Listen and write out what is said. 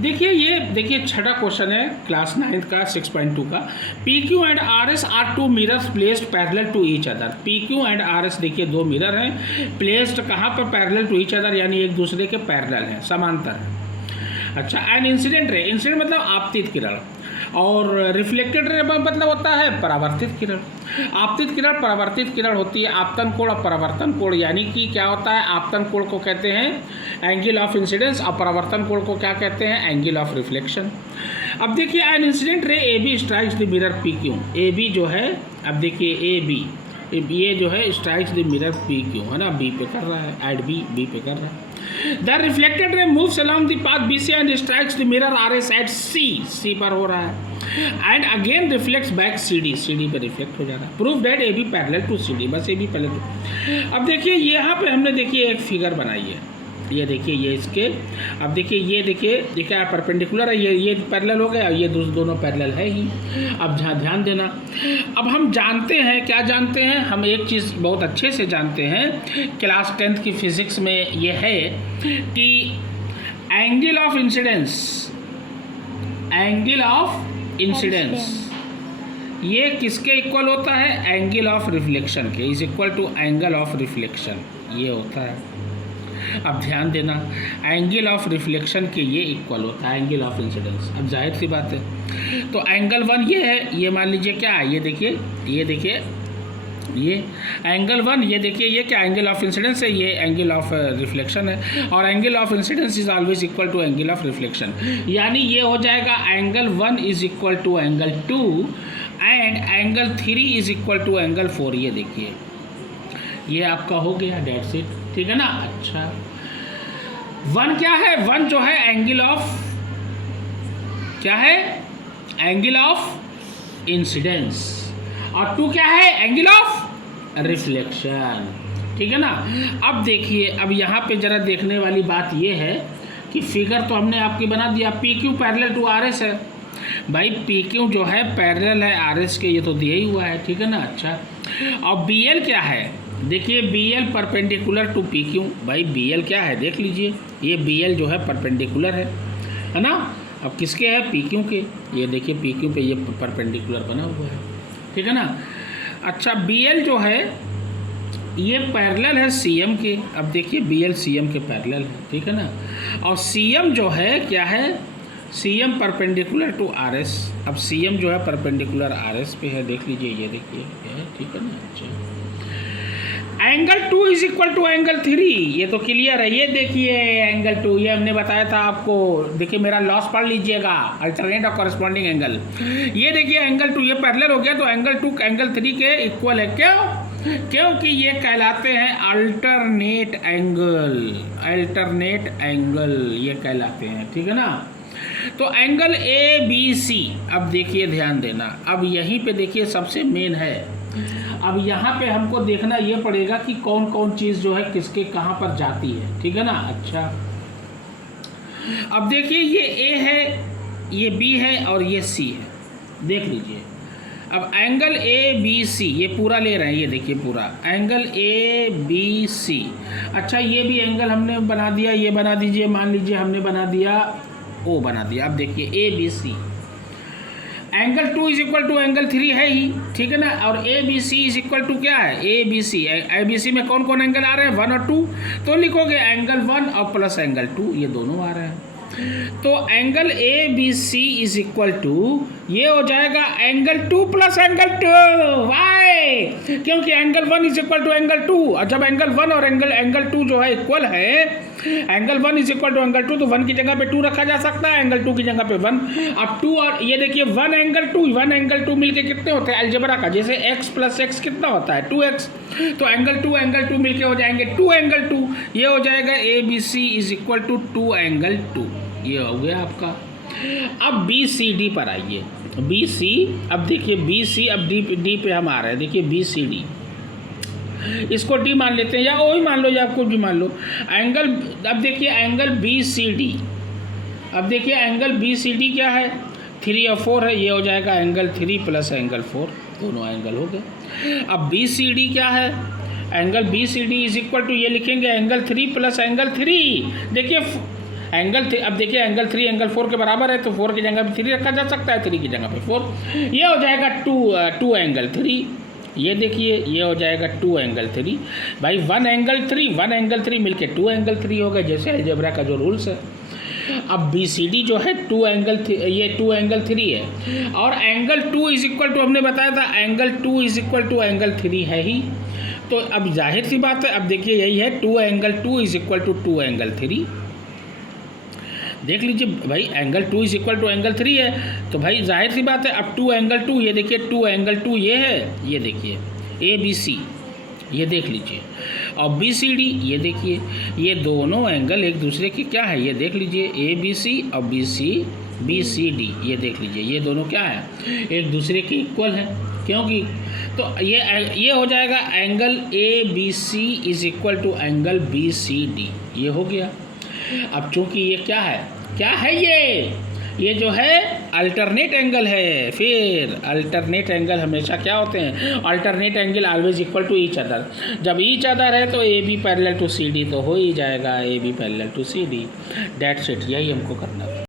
देखिए छठा क्वेश्चन है क्लास 9th का 6.2 का। P Q and R S are two mirrors placed parallel to each other. P Q and R S देखिए दो मिरर हैं, प्लेस्ड कहाँ पर, पैरेलल टू ईच अदर, यानी एक दूसरे के पैरेलल हैं, समांतर है। अच्छा, एंड इंसिडेंट रे, इंसिडेंट मतलब आपतित किरण, और रिफ्लेक्टेड रे मतलब होता है परावर्तित किरण। आपतित किरण परावर्तित किरण होती है, आपतन कोण और परावर्तन कोण, यानी कि क्या होता है, आपतन कोण को कहते हैं एंगल ऑफ इंसिडेंस और परावर्तन कोण को क्या कहते हैं, एंगल ऑफ रिफ्लेक्शन। अब देखिए an incident ray A B strikes the mirror P Q. A B जो है, अब देखिए ए बी, ये जो है strikes the mirror P Q, है ना, बी पे कर रहा है, एट बी पे कर रहा है। The reflected ray moves along the path B C and strikes the mirror R S at C पर हो रहा है, and again reflects back C D पे रिफ्लेक्ट हो जा रहा है। Proof that A B parallel to C D, बस ए बी पैरेलल टू। अब देखिए यहाँ पे हमने देखिए एक फिगर बनाई है, ये देखिए ये इसके, अब देखिए ये देखिए परपेंडिकुलर है, ये पैरेलल हो गया, ये दोनों पैरेलल है ही। अब ध्यान देना, अब हम जानते हैं, क्या जानते हैं हम, एक चीज़ बहुत अच्छे से जानते हैं, क्लास 10th की फिजिक्स में ये है कि एंगल ऑफ इंसिडेंस ये किसके इक्वल होता है, एंगल ऑफ रिफ्लेक्शन के, is equal to angle of reflection, ये होता है। अब ध्यान देना, एंगल ऑफ रिफ्लेक्शन के ये इक्वल होता है एंगल ऑफ इंसिडेंस। अब जाहिर सी बात है, तो एंगल 1 ये है, ये मान लीजिए क्या है, ये देखिए ये एंगल 1, ये देखिए ये क्या एंगल ऑफ इंसिडेंस है, ये एंगल ऑफ रिफ्लेक्शन है, और angle of incidence is always equal to angle of reflection, यानी ये हो जाएगा angle 1 is equal to angle 2 and angle 3 is equal to angle 4। ये देखिए ये आपका हो गया, डेट्स इट, ठीक है ना। अच्छा, 1 क्या है, 1 जो है एंगल ऑफ, क्या है, एंगल ऑफ इंसिडेंस, और 2 क्या है, एंगल ऑफ रिफ्लेक्शन, ठीक है ना। अब देखिए, अब यहाँ पे जरा देखने वाली बात ये है कि फिगर तो हमने आपकी बना दिया, P Q parallel to R S है, भाई पी क्यू जो है पैरेलल है आर एस के, ये तो दिया ही हुआ है, ठीक है ना। अच्छा, और बी एल क्या है, देखिए B L perpendicular to P Q, भाई बी एल क्या है देख लीजिए, ये बी एल जो है परपेंडिकुलर है ना। अब किसके है, पी क्यू के, ये देखिए पी क्यू पे ये परपेंडिकुलर बना हुआ है, ठीक है ना। अच्छा, बी एल जो है ये पैरेलल है सी एम के, अब देखिए बी एल सी एम के पैरेलल है, ठीक है ना। और सी एम जो है क्या है, C M perpendicular to R S, अब सी एम जो है परपेंडिकुलर आर एस पे है, देख लीजिए ये देखिए, ठीक है ना। अच्छा, angle 2 is equal to angle 3, ये तो क्लियर है, ये देखिए एंगल 2, ये हमने बताया था आपको, देखिए मेरा लॉस पढ़ लीजिएगा, अल्टरनेट और कॉरेस्पॉन्डिंग एंगल, ये देखिए एंगल 2 ये पैरेलल हो गया, तो एंगल 2 एंगल 3 के इक्वल है, क्योंकि ये कहलाते हैं अल्टरनेट एंगल ये कहलाते हैं, ठीक है ना। तो एंगल ए बी सी, अब देखिए ध्यान देना, अब यहीं पे देखिए सबसे मेन है, अब यहाँ पे हमको देखना ये पड़ेगा कि कौन कौन चीज़ जो है किसके कहाँ पर जाती है, ठीक है ना। अच्छा, अब देखिए ये ए है, ये बी है और ये सी है, देख लीजिए। अब एंगल ए बी सी ये पूरा ले रहे हैं, ये देखिए पूरा एंगल ए बी सी। अच्छा, ये भी एंगल हमने बना दिया, ये बना दीजिए, मान लीजिए हमने बना दिया ओ बना दिया। अब देखिए A B C, angle 2 is equal to angle 3 है ही, ठीक है ना। और A B C is equal to क्या है, ए बी सी में कौन कौन एंगल आ रहे हैं, 1 और 2, तो लिखोगे एंगल 1 और प्लस एंगल 2, ये दोनों आ रहे हैं। तो angle A B C is equal to, ये हो जाएगा एंगल 2 प्लस एंगल 2, वाई, क्योंकि angle 1 is equal to angle 2, और जब एंगल 1 और एंगल 2 जो है इक्वल है, angle 1 is equal to angle 2, तो 1 की जगह पे 2 रखा जा सकता है, एंगल 2 की जगह पे 1। अब 2 और ये देखिए 1 एंगल 2 मिलके कितने होते हैं अलजेब्रा का, जैसे x प्लस एक्स कितना होता है 2x, तो एंगल 2 मिलके हो जाएंगे 2 एंगल 2, ये हो जाएगा A B C is equal to 2 angle 2, ये हो गया आपका। अब बी सी डी पर आइए, बी सी, अब देखिए बी सी, अब डी पे हम आ रहे हैं, देखिए बी सी डी, इसको डी मान लेते हैं या ओ ही मान लो या कुछ भी मान लो। एंगल, अब देखिए एंगल बी सी डी, अब देखिए एंगल बी सी डी क्या है, 3 और 4 है, ये हो जाएगा एंगल 3 प्लस एंगल 4, दोनों एंगल हो गए। अब बी सी डी क्या है, angle B C D is equal to, ये लिखेंगे एंगल 3 प्लस एंगल 3, देखिए अब देखिए एंगल 3 एंगल 4 के बराबर है, तो 4 की जगह पे 3 रखा जा सकता है, 3 की जगह पे 4। ये हो जाएगा 2 एंगल 3। ये देखिए ये हो जाएगा 2 एंगल 3। भाई 1 एंगल 3 मिलके 2 एंगल 3 हो गए, जैसे अलजेब्रा का जो रूल्स है। अब BCD जो है 2 एंगल 3 है, और एंगल 2 इज इक्वल टू, हमने बताया था angle 2 is equal to angle 3 है ही। तो अब जाहिर सी बात है, अब देखिए यही है 2 angle 2 is equal to 2 angle 3। देख लीजिए भाई angle 2 is equal to angle 3 है, तो भाई जाहिर सी बात है अब 2 एंगल 2, ये देखिए 2 एंगल 2 ये है, ये देखिए ABC, ये देख लीजिए, और BCD ये देखिए, ये दोनों एंगल एक दूसरे के क्या है, ये देख लीजिए ABC और BCD, ये देख लीजिए ये दोनों क्या है, एक दूसरे के इक्वल है, क्योंकि तो ये हो जाएगा angle ABC is equal to angle BCD, ये हो गया। अब चूंकि ये क्या है ये जो है अल्टरनेट एंगल है। फिर अल्टरनेट एंगल हमेशा क्या होते हैं, alternate angle always equal to each other. जब ईच अदर है तो AB पैरेलल टू CD तो हो ही जाएगा AB parallel to CD। That's it, यही हमको करना था।